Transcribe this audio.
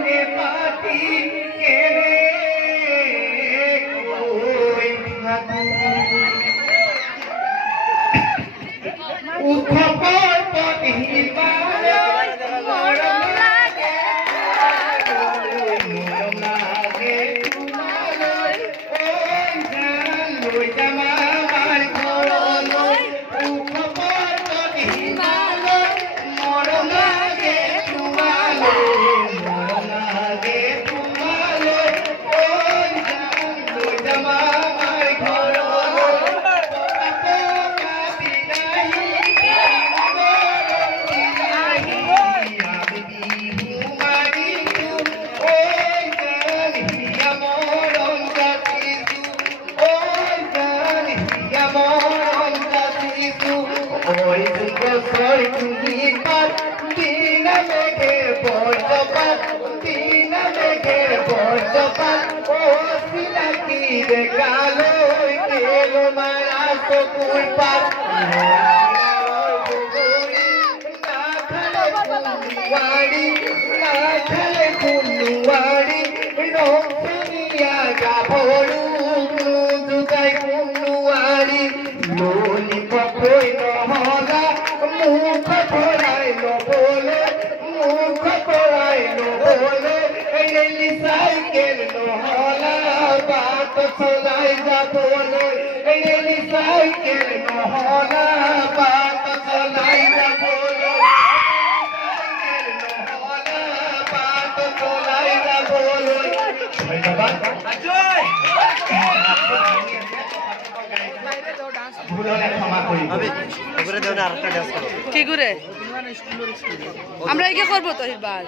নে পাতি কেরে কই ভাতু উঠপর পদিবারে মরম লাগে তোমালয় ওই জান লই জামা আমার ঘরলয় উঠপর পদিবারে মরম লাগে তোমালয় মরম লাগে তোমালয় ওই জান লই জামা আমার ঘরলয় ওই বছর তুমি পার দিন মেঘে বর্ষপাত দিন মেঘে বর্ষপাত ও সিনাকি দেখালো গেল মারা সকুল পার বাড়ি না খেলে কুলুয়াড়ি রোহিয়া গাভরু দুটাই কুলুয়াড়ি লোলি পকই নহলা মুখ পড়াই নবলে মুখ পড়াই নবলে রেলি সাইকেল নহলা বাত চলাই যাবলে রেলি সাইকেল নহলা বাত চলাই যাবলে কি করে আমরা কি করবো তো এবার